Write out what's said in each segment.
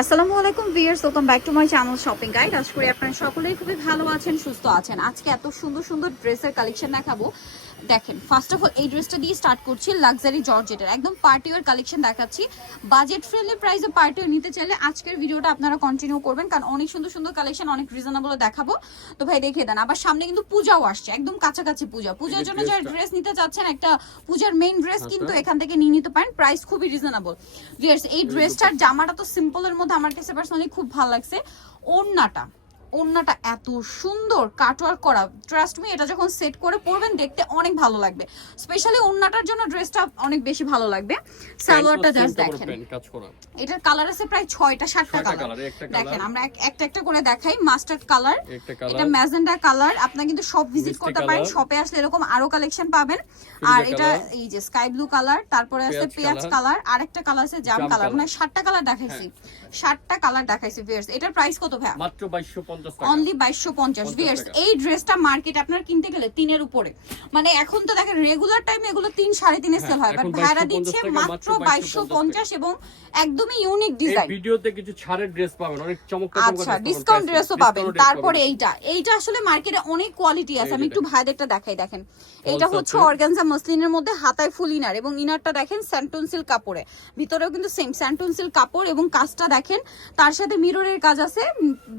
আসসালামু আলাইকুম viewers welcome back to my channel shopping guide. আশা করি আপনারা সকলেই খুবই ভালো আছেন, সুস্থ আছেন। আজকে এত সুন্দর সুন্দর ড্রেসের কালেকশন দেখাবো। দেখেন ফার্স্ট অফ অল এই ড্রেসটা দিয়ে স্টার্ট করছি লাক্সারি জর্জেটের একদম পার্টি ওয়ার কালেকশন দেখাচ্ছি। বাজেট ফ্রেন্ডলি প্রাইসে পার্টি ওয়ার নিতে চাইলে আজকের ভিডিওটা আপনারা কন্টিনিউ করবেন কারণ অনেক সুন্দর সুন্দর কালেকশন অনেক রিজনেবল দেখাবো। তো ভাই দেখিয়ে দেন আবার সামনে কিন্তু পূজাও আসছে একদম কাছাকাছি পূজা। পূজার জন্য যারা ড্রেস নিতে চাচ্ছেন একটা পূজার মেইন ড্রেস কিন্তু এখান থেকে নিয়ে নিতে পারেন প্রাইস খুবই রিজনেবল ভিয়ার্স এই ড্রেসটার জামাটা তো সিম্পলের মধ্যে আমার কাছে পার্সোনালি খুব ভালো লাগছে। ওড়নাটা ওড়নাটা এত সুন্দর কাটওয়ার্ক করা। ট্রাস্ট মি এটা যখন সেট করে পরবেন দেখতে অনেক ভালো লাগবে। স্পেশালি ওড়নাটার জন্য ড্রেসটা অনেক বেশি ভালো লাগবে। সালোয়ারটা জাস্ট দেখেন। এটার কালার আছে প্রায় ছয়টা সাতটা কালার দেখেন আমরা একটা একটা করে দেখাই। মাস্টার্ড কালার এটা ম্যাজেন্ডা কালার আপনারা কিন্তু সব ভিজিট করতে পারেন শপে আসলে এরকম আরও কালেকশন পাবেন। আর এটা এই যে স্কাই ব্লু কালার তারপরে আছে পেঁয়াজ। কালার আরেকটা কালার আছে জাম কালার মানে সাতটা কালার দেখাইছি। সাতটা কালার দেখাইছি ভিউয়ার্স এটার প্রাইস কত ভাই মাত্র 2250 টাকা অনলি বাইশশো পঞ্চাশ 50 ভিয়ার্স এই ড্রেসটা মার্কেট আপনার কিনতে গেলে তিনের উপরে। মানে এখন তো দেখেন রেগুলার টাইমে এগুলো তিন সাড়ে তিনে সেল হয় বাট হ্যাঁ, ভাইরা 2250 দিচ্ছে মাত্র বাইশশো পঞ্চাশ এবং একদমই ইউনিক ডিজাইন ভিডিওতে কিছু ছাড়ের ড্রেস পাবেন অনেক চমৎকার আচ্ছা ডিসকাউন্ট ড্রেসও পাবেন। তারপরে এইটা। এইটা আসলে মার্কেটে অনেক কোয়ালিটি আছে। আমি একটু। ভাইদেরটা দেখাই দেখেন। এইটা হচ্ছে। অর্গানজা মসলিনের মধ্যে হাতায় ফুল ইনার এবং ইনারটা দেখেন স্যান্টন সিল্ক কাপড়ে। ভিতরেও কিন্তু সেম স্যান্টন সিল্ক কাপড় এবং কাজটা দেখেন তার সাথে মিররের কাজ আছে।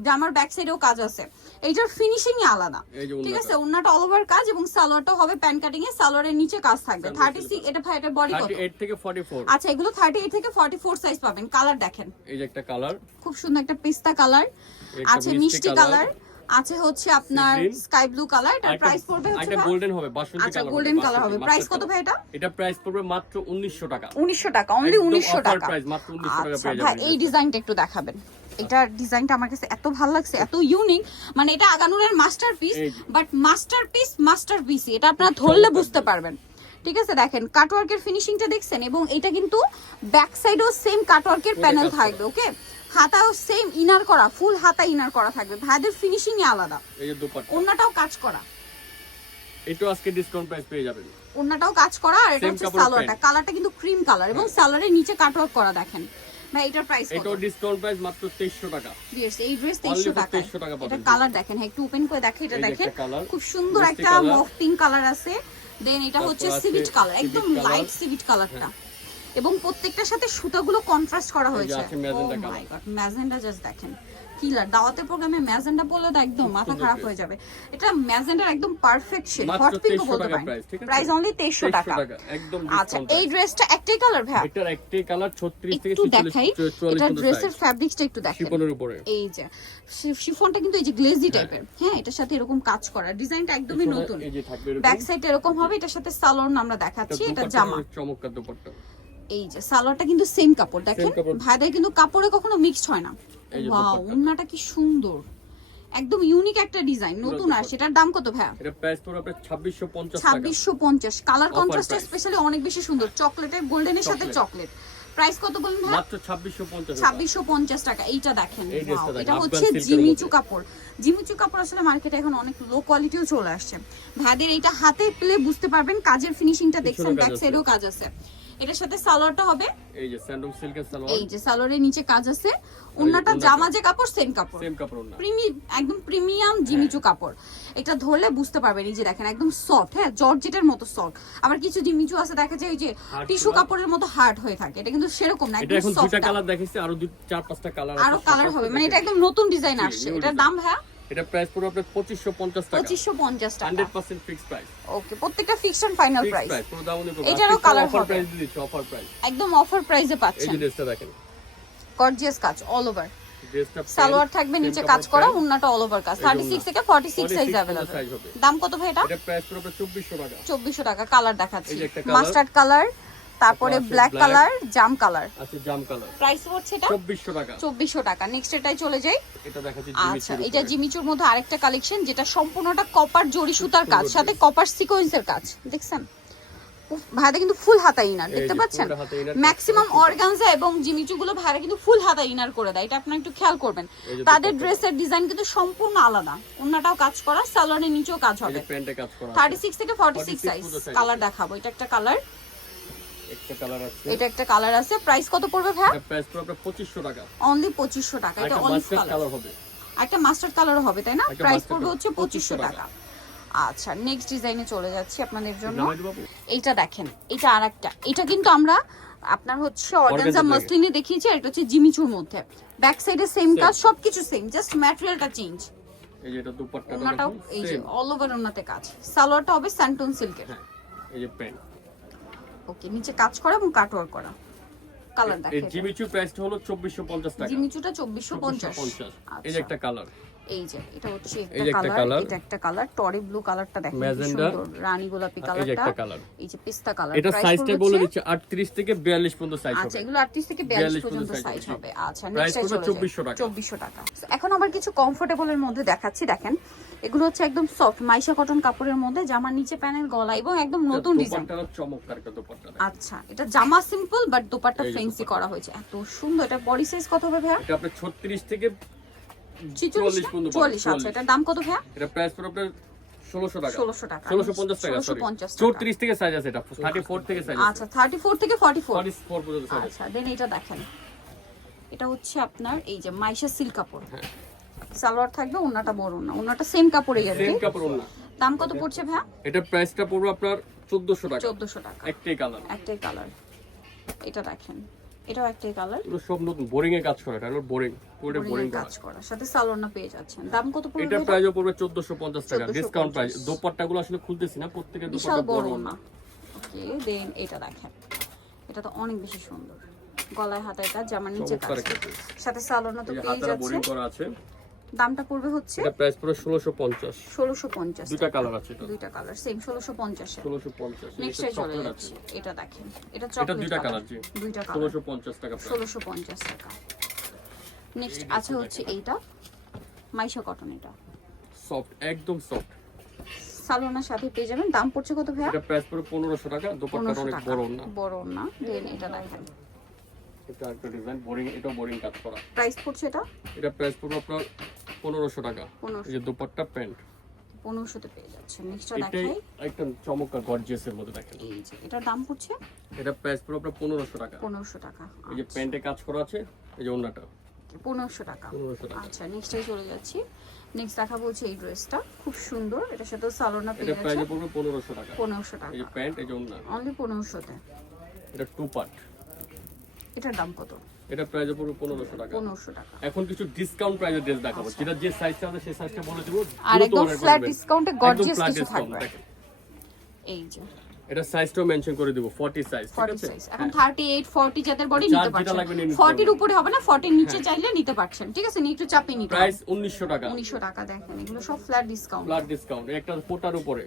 জামার ব্যাক সাইডেও কাজ আছে। এইটার ফিনিশিংই আলাদা। ঠিক আছে? ওন্নাটা। অল ওভার কাজ এবং সালোয়ারটা হবে প্যান কাটিং এ সালোয়ারের নিচে কাজ থাকবে। Saloar থার্টি ছিল। সিক্স এটা ভাই এটা বডি কত? 38 থেকে 44 আচ্ছা এগুলো থার্টি এইট থেকে ফর্টি ফোর সাইজ পাবেন। কালার দেখেন। এই যে একটা কালার খুব সুন্দর একটা পিস্তা কালার আছে মিষ্টি কালার আছে হচ্ছে আপনার স্কাই ব্লু কালার এটার প্রাইস পড়বে হচ্ছে এটা গোল্ডেন হবে বাসন্তী আচ্ছা কালার গোল্ডেন কালার হবে। প্রাইস কত ভাই এটা? এটা প্রাইস পড়বে মাত্র 1900 টাকা। উনিশশো টাকা অনলি একদম উনিশশো offer টাকা। price, মাত্র 1900 টাকা আচ্ছা পেয়ে ভাই যাবেন এই ডিজাইনটা একটু দেখাবেন। এটার ডিজাইনটা আমার কাছে এত ভালো লাগছে এত ইউনিক মানে এটা আগানুরের মাস্টারপিস। বাট মাস্টারপিস মাস্টারপিস এটা আপনারা ধরলে বুঝতে পারবেন। ঠিক আছে দেখেন কাটওয়ার্কের ফিনিশিংটা দেখছেন এবং এটা কিন্তু ব্যাক সাইডেও সেম কাটওয়ার্কের প্যানেল থাকবে ওকে হাতাও সেম ইনার করা ফুল হাতা ইনার করা থাকবে। ভাইদের ফিনিশিংই আলাদা। এই যে দুপাট্টা। ওন্নাটাও কাজ করা। এটাও আজকে ডিসকাউন্ট প্রাইস পেয়ে যাবেন। ওন্নাটাও কাজ করা আর এটা হচ্ছে সালোয়ারটা। কালারটা কিন্তু ক্রিম কালার এবং সালোয়ারের নিচে কাটওয়ার্ক করা দেখেন। ভাই এটার প্রাইস কত? এটাও ডিসকাউন্ট প্রাইস মাত্র 2300 টাকা। Yes, এই ড্রেস 2300 টাকা 2300 টাকা এটা কালার দেখেন হ্যাঁ একটু ওপেন করে দেখেন এটা দেখেন। খুব সুন্দর একটা মফ পিঙ্ক কালার আছে। দেন এটা হচ্ছে সিভিট কালার একদম লাইট সিভিট কালারটা এবং প্রত্যেকটার সাথে সুতাগুলো কন্ট্রাস্ট করা হয়েছে। ম্যাজেন্ডা জাস্ট দেখেন। কিলার দাওয়াতে প্রোগ্রামে ম্যাজেন্ডা বললে তো একদম মাথা খারাপ হয়ে যাবে। এটা ম্যাজেন্ডার একদম পারফেক্ট শেড হট পিঙ্ক বলতে পারেন? প্রাইস অনলি 2300 টাকা। একদম আচ্ছা এই ড্রেসটা একটাই কালার ভাই এটার একটি কালার 36 থেকে একটু দেখাই। 44 এটা ড্রেসের size। ফ্যাব্রিক্সটা একটু দেখেন। শিফনের উপরে। এই যে শিফনটা কিন্তু এই যে গ্লেজি টাইপের হ্যাঁ এটার সাথে এরকম কাজ করা। ডিজাইনটা একদমই নতুন। এই যে থাকবে এরকম। ব্যাক সাইড এরকম হবে এটার সাথে সালোয়ার আমরা দেখাচ্ছি এটা জামা। চমৎকার দুপাট্টা। এই যে সালোয়ারটা কিন্তু সেম কাপড় দেখেন। ভাইদের কিন্তু কাপড়ে কখনো মিক্সড হয় না। ওয়াও কি সুন্দর। একদম ইউনিক একটা ডিজাইন নতুন আর সেটার দাম কত ভাইয়া? এটা প্রাইস আপনার 2650 টাকা। ছাব্বিশশো পঞ্চাশ কালার Offer কন্ট্রাস্টটা স্পেশালি অনেক বেশি সুন্দর। চকলেটের গোল্ডেনের সাথে চকলেট প্রাইস কত বলেন ভাই মাত্র 2650 টাকা। ছাব্বিশশো পঞ্চাশ টাকা এইটা দেখেন। এটা হচ্ছে জিমিচু। কাপড়। জিমিচু কাপড় আসলে মার্কেটে এখন অনেক লো কোয়ালিটিও চলে আসছে। ভাইদের এইটা হাতে পেলে বুঝতে পারবেন কাজের ফিনিশিংটা দেখছেন ব্যাক সাইডেও কাজ আছে। এটার সাথে সালোয়ারটা হবে? এই যে স্যান্ডম সিল্কের সালোয়ার। এই যে সালোয়ারের নিচে কাজ আছে। ওন্নাটা। জামা যে কাপড় সেম কাপড়? সেম কাপড় না প্রিমি একদম প্রিমিয়াম জিমিচু কাপড়। এটা ধরলে বুঝতে পারবেন এই যে দেখেন একদম সফট হ্যাঁ জর্জেটের মতো সফট। আবার কিছু জিমিচু আছে দেখা যায় ওই যে টিস্যু কাপড়ের মতো হার্ড হয়ে থাকে। এটা কিন্তু সেরকম না এটা একদম সফট কালার দেখাইছি আরও দুই চার পাঁচটা কালার আরও কালার হবে মানে এটা একদম নতুন ডিজাইন আসছে। এটার দাম ভাইয়া? এটা প্রাইস পড়বে আপনার 2550 টাকা পঁচিশশো পঞ্চাশ টাকা 100% ফিক্সড প্রাইস ওকে প্রত্যেকটা fixed final fixed price price পুরো দাম অনুযায়ী এটারও colour অফার হবে। প্রাইস দিচ্ছি অফার প্রাইস একদম অফার প্রাইসে এই পাচ্ছেন যে ড্রেসটা দেখেন গর্জিয়াস কাজ অল ওভার ড্রেসটা সালোয়ার থাকবে নিচে কাজ করা উন্নাটা অল ওভার কাজ এই যে 36 থেকে 46 সাইজ 46 अवेलेबल size হবে। দাম কত ভাই এটা এটা প্রাইস পড়বে 2400 টাকা 2400 টাকা কালার দেখাচ্ছি এই যে একটা colour। মাস্টার্ড কালার তারপরে ব্ল্যাক কালার জাম কালার আছে জাম কালার প্রাইস পড়ছে এটা? 2400 টাকা। 2400 টাকা। নেক্সট এটাই চলে যাই। এটা দেখাচ্ছি আচ্ছা এটা। জিমিচুর মধ্যে আরেকটা কালেকশন যেটা সম্পূর্ণটা কপার জরি সুতার কাজ সাথে কপার সিকোয়েন্সের কাজ দেখছেন? উফ, ভাইরা কিন্তু ফুল হাতা ইনার দেখতে পাচ্ছেন? ম্যাক্সিমাম অর্গানজা এবং জিমিচু গুলো ভাইরা কিন্তু ফুল হাতা ইনার করে দেয় এটা আপনারা একটু খেয়াল করবেন। তাদের ড্রেসের ডিজাইন কিন্তু সম্পূর্ণ আলাদা। অন্যটাও কাজ করা সালোয়ারের নিচেও কাজ হবে যে প্যান্টে কাজ করা আছে। থার্টি সিক্স থেকে ফর্টি সিক্স 46 সাইজ কালার দেখাবো এটা একটা কালার একটা কালার আছে। এটা একটা কালার আছে। প্রাইস কত পড়বে ভাই প্রাইস পড়বে আপনার পঁচিশশো টাকা। অনলি পঁচিশশো টাকা। এটা অলিভ কালার কালার হবে। একটা মাস্টার্ড কালারও হবে তাই না? প্রাইস পড়বে হচ্ছে পঁচিশশো 2500 টাকা। আচ্ছা নেক্সট ডিজাইনে চলে যাচ্ছি আপনাদের জন্য। এইটা দেখেন এটা আর একটা এটা কিন্তু আমরা আপনার হচ্ছে অর্গানজা মাসলিনে দেখিয়েছি আর এটা হচ্ছে জিমিচুর মধ্যে। ব্যাক সাইডে সেম কাজ সবকিছু সেম জাস্ট ম্যাটেরিয়ালটা চেঞ্জ এই যে এটা দুপাট্টাটা এই যে অল ওভার ওনাতে কাজ। সালোয়ারটা হবে স্যান্টন সিল্কের এই যে প্যান্ট ওকে নিচে কাজ করা এবং কাটওয়ার করা। কালার দেখেন জিমিচু প্রাইসটা হলো চব্বিশশো পঞ্চাশ টাকা। জিমিচুটা চব্বিশশো পঞ্চাশ। পঞ্চাশ। এই যে একটা কালার এই যে এটা হচ্ছে একটা কালার। এটা একটা কালার টরি ব্লু কালারটা দেখেন। সুন্দর। রানী গোলাপি কালারটা কালার এই যে পিস্তা কালার এটা সাইজটা বলে দিচ্ছে আটত্রিশ থেকে বিয়াল্লিশ পর্যন্ত সাইজ আচ্ছা হবে। এগুলো 38 থেকে 42 42 পর্যন্ত সাইজ হবে। আচ্ছা নেক্সট পড়বে 2400 টাকা। 2400 টাকা। এখন আবার কিছু কমফোর্টেবলের মধ্যে দেখাচ্ছি দেখেন। এগুলো হচ্ছে একদম সফট মাইশা কটন কাপড়ের মধ্যে জামার নিচে প্যানেল গলা এবং একদম নতুন ডিজাইন। আচ্ছা এটা জামা সিম্পল বাট দোপাট্টা ফেন্সি করা হয়েছে। এত সুন্দর এটা বডি সাইজ কত হবে ভাইয়া? এটা আপনার ছত্রিশ থেকে 46 চুয়াল্লিশ পর্যন্ত পাবেন, 44 আচ্ছা 44 এটার দাম কত ভাইয়া? এটা প্রাইস পড়বে আপনার ষোলোশো টাকা। 1600 টাকা। ষোলোশো পঞ্চাশ টাকা সরি 1650 টাকা। চৌত্রিশ থেকে সাইজ আছে এটা থার্টি ফোর থেকে সাইজ আচ্ছা 34 থেকে 44 ফর্টি ফোর পর্যন্ত সাইজ আচ্ছা দেন এটা দেখেন। এটা হচ্ছে আপনার এই যে মাইশা সিল্ক কাপড়। হ্যাঁ। সালোয়ার থাকবে ওন্নাটা বড় না ওন্নাটা সেম কাপড়েই আসবে সেম কাপড় না দাম কত পড়ছে ভাইয়া? এটা প্রাইসটা পড়বে আপনার চোদ্দশো টাকা। চোদ্দশো টাকা। একটাই কালার একটাই কালার এটা দেখেন। এটাও একটাই কালার এগুলো সব নতুন। বোরিং এ কাজ করা এটা বোরিং পুরো বোরিং কাজ করা। সাথে সালোয়ার পেয়ে যাচ্ছেন। দাম কত পড়বে এটা? প্রাইসও পড়বে চোদ্দশো পঞ্চাশ টাকা। ডিসকাউন্ট প্রাইস দোপাট্টাগুলো আসলে খুলতেছি না প্রত্যেকের বিশাল দোপাট্টা বড় না ওকে দেন এটা দেখেন। এটা তো অনেক বেশি সুন্দর। গলায় হাতায় কাজ জামার নিচে কাজ সাথে সালোয়ার তো পেয়ে যাচ্ছে দামটা পড়বে হচ্ছে এটা প্রাইস পঞ্চাশ। ষোলোশো পঞ্চাশ দুইটা কালার আছে এটা। দুইটা কালার সেম ষোলোশো পঞ্চাশে ষোলোশো পঞ্চাশ নেক্সটে চলে যাচ্ছি এটা দেখেন। এটা এটা চকলেট দুইটা কালার কালার জি। দুইটা কালার ষোলোশো পঞ্চাশ টাকা প্রাইস ষোলোশো পঞ্চাশ টাকা। নেক্সট আছে হচ্ছে এইটা মাইশা কটন এটা। সফট একদম সফট সালোনার সাথে পেয়ে যাবেন। দাম পড়ছে কত ভাইয়া? এটা প্রাইস পড়বে পনেরোশো টাকা দোপাট্টাটা পনেরোশো অনেক বড় না। বড় না দেন এটা দেখেন। এটা একটা ডিজাইন বোরিং এটা বোরিং কাজ করা। প্রাইস পড়ছে এটা? এটা প্রাইস পড়বে আপনার পনেরোশো টাকা। এই যে দোপাট্টা প্যান্ট। পনেরোশোতে পেয়ে যাচ্ছে। নেক্সটটা দেখাই। একটা চমৎকার গর্জিয়াসের মধ্যে দেখেন। এই যে এটার দাম পড়ছে এটা প্রাইস পড়বে আপনার পনেরোশো টাকা। পনেরোশো টাকা। এই যে প্যান্টে কাজ করা আছে এই যে অন্যটা পনেরোশো টাকা। আচ্ছা নেক্সটে চলে যাচ্ছি। নেক্সট দেখাবো হচ্ছে এই ড্রেসটা খুব সুন্দর। এটার সাথে সালোনা পেয়ে এটা প্রাইসে পনেরোশো টাকা। পনেরোশো টাকা। এই যে প্যান্ট এই যে অনলি পনেরোশোতে। এটা টু পার্ট এটার দাম কত? এটা প্রাইসে পড়বে পনেরোশো টাকা। পনেরোশো টাকা। এখন কিছু ডিসকাউন্ট প্রাইসে ড্রেস দেখাবো। যেটা যে সাইজটা আছে সেই সাইজটা বলে দেবো। আর একদম ফ্ল্যাট ডিসকাউন্টে গর্জিয়াস কিছু থাকবে। এই যে। এটা সাইজটাও মেনশন করে দিব 40 সাইজ ঠিক আছে? সাইজ এখন 38 40 যাদের বডি নিতে পারছেন। লাগবে 40 এর উপরে হবে না 40 এর নিচে চাইলে নিতে পারছেন ঠিক আছে? একটু চাপিয়ে নিতে প্রাইস 1900 টাকা। 1900 টাকা দেখেন এগুলো সব ফ্ল্যাট ডিসকাউন্ট ফ্ল্যাট ডিসকাউন্ট একটা ফোটার উপরে।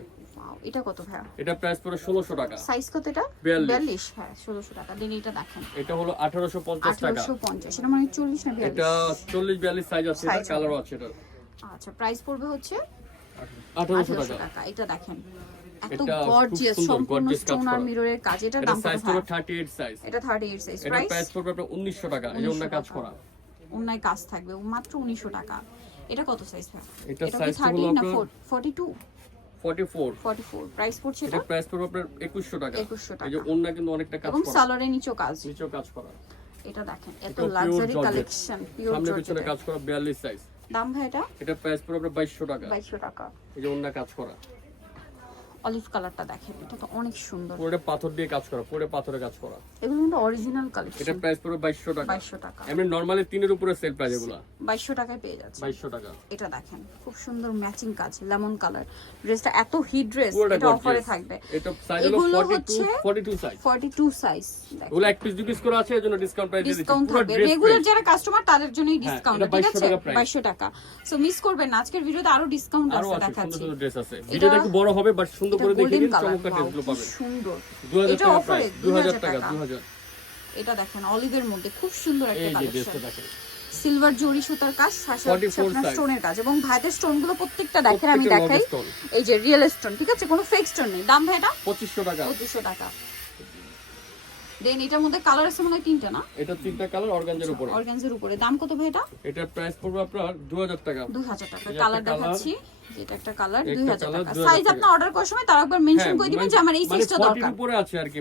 এটা কত ভাইয়া? এটা প্রাইস পড়ে 1600 টাকা। সাইজ কত এটা? 42 42 হ্যাঁ 1600 টাকা। দেন এটা দেখেন। এটা হলো 1850 টাকা। 1850 এটা মানে 40 না 42 এটা 40 42 সাইজ আছে এটা কালারও আছে। এটা আচ্ছা প্রাইস পড়বে হচ্ছে 1800 1800 টাকা। এটা দেখেন। এত এটা গর্জিয়াস সম্পূর্ণ স্টোন আর মিররের কাজ। এটার দাম কত সাইজ ভাইয়া? 38 সাইজ এটা 38 সাইজ এটা প্রাইস প্রাইস পড়বে আপনার 1900 টাকা। এই অন্য কাজ করা। অন্যায় কাজ থাকবে মাত্র 1900 টাকা। এটা কত সাইজ ভাই এটা size হলো 30 না আপনার- 42 44 44 প্রাইস পড়ছে এটা এটা? প্রাইস পড়বে আপনার 2100 টাকা। 2100 এই যে টাকা। কিন্তু অনেকটা কাজ এবং সালোয়ারের নিচেও কাজ। নিচেও কাজ করা। এটা দেখেন এত লাক্সারি কালেকশন পিওর সামনে পিছনে কাজ করা 42 সাইজ দাম ভাই এটা? এটা প্রাইস পড়বে আপনার 2200 টাকা। 2200 টাকা। এই যে অন্য কাজ করা। অলিভ কালারটা দেখেন এটা তো অনেক সুন্দর। পুরোটা পাথর দিয়ে কাজ করা পুরো পাথরে কাজ করা। এগুলো কিন্তু অরিজিনাল কালেকশন এটা প্রাইস পড়বে 2200 টাকা। 2200 টাকা। এমনি নরমালি তিনের উপরে সেল প্রাইস এগুলা। 2200 টাকায় পেয়ে যাচ্ছে। 2200 টাকা। এটা দেখেন খুব সুন্দর ম্যাচিং কাজ লেমন কালার ড্রেসটা এত হিট ড্রেস এটা অফারে থাকবে। এটা সাইজ হলো 42 42 সাইজ 42 সাইজ ওগুলো এক পিস দু পিস করে আছে এজন্য ডিসকাউন্ট প্রাইস দিয়ে দিচ্ছি। ডিসকাউন্ট থাকবে। রেগুলার যারা কাস্টমার তাদের জন্যই হ্যাঁ, ডিসকাউন্ট এটা ঠিক আছে? টাকা price। 2200 টাকা। সো মিস করবেন না। আজকের ভিডিওতে আরও ডিসকাউন্ট আছে দেখাচ্ছি। সুন্দর ড্রেস আছে। ভিডিওটা একটু বড় হবে বাট সুন্দর করে দেখে নিন চমৎকার ড্রেসগুলো পাবেন। সুন্দর। 2000 এটা টাকা অফারে 2000 টাকা টাকা। 2000 এটা দেখেন অলিভের মধ্যে খুব সুন্দর একটা কালেকশন সিলভার জরি সুতার কাজ সাথে 44 আপনার size। স্টোনের কাজ। এবং ভাইদের স্টোনগুলো প্রত্যেকটা দেখেন আমি দেখাই। এই যে রিয়েল স্টোন ঠিক আছে? কোনো ফেক স্টোন নেই। দাম ভাই এটা 2500 টাকা। পঁচিশশো টাকা। দেন এটার মধ্যে কালার আছে মনে হয় তিনটা না? এটা তিনটা কালার অর্গানজার উপরে। অর্গানজের উপরে। দাম কত ভাই এটা এটা প্রাইস পড়বে আপনার 2000 টাকা। দুই হাজার টাকা কালার দেখাচ্ছি। এটা একটা কালার একটা 2000 টাকা। সাইজ। আপনি অর্ডার করার সময় তার একবার মেনশন করে দিবেন যে আমার এই মানে সাইজটা 40 দরকার। উপরে আছে আর কি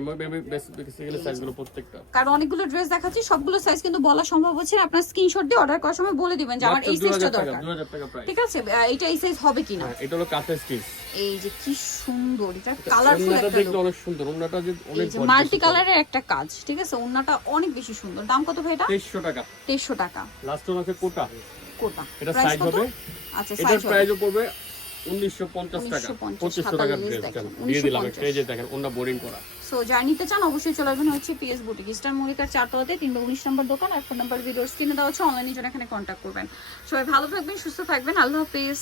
বেসিক্যালি সাইজগুলো প্রত্যেকটা। কারণ অনেকগুলো ড্রেস দেখাচ্ছি সবগুলো সাইজ কিন্তু বলা সম্ভব হচ্ছে না। আপনার স্ক্রিনশট দিয়ে অর্ডার করার সময় বলে দিবেন যে আমার এই সাইজটা দরকার। 2000 টাকা প্রাইস ঠিক আছে? এটা এই সাইজ হবে কিনা? হ্যাঁ এটা হলো কাঁথা স্টিচ এই যে কি সুন্দর এটা কালারফুল একটা দেখতে। অনেক সুন্দর ওন্নাটা যে অনেক মাল্টি কালারের একটা কাজ ঠিক আছে? ওন্নাটা অনেক বেশি সুন্দর। দাম কত ভাই এটা? 2300 টাকা। তেইশশো টাকা। লাস্ট আছে কোটা। কোটা। এটা সাইজ হবে? আচ্ছা সাইজ প্রাইসও পড়বে 1950 টাকা। 2500 টাকা হাতা ড্রেস লেস দেখেন, দিয়ে দিলাম এই যে দেখেন ওন্না বোরিং করা। সো যারা নিতে চান অবশ্যই চলে আসবেন হচ্ছে পিএস বুটিক ইস্টার মল্লিকার চারতলাতে তিনশো উনিশ নম্বর দোকান আর ফোন নাম্বার ভিডিওর স্ক্রিনে দেওয়া হচ্ছে অনলাইনে জন্য এখানে কন্ট্যাক্ট করবেন। সবাই ভালো থাকবেন সুস্থ থাকবেন। আল্লাহ হাফিজ।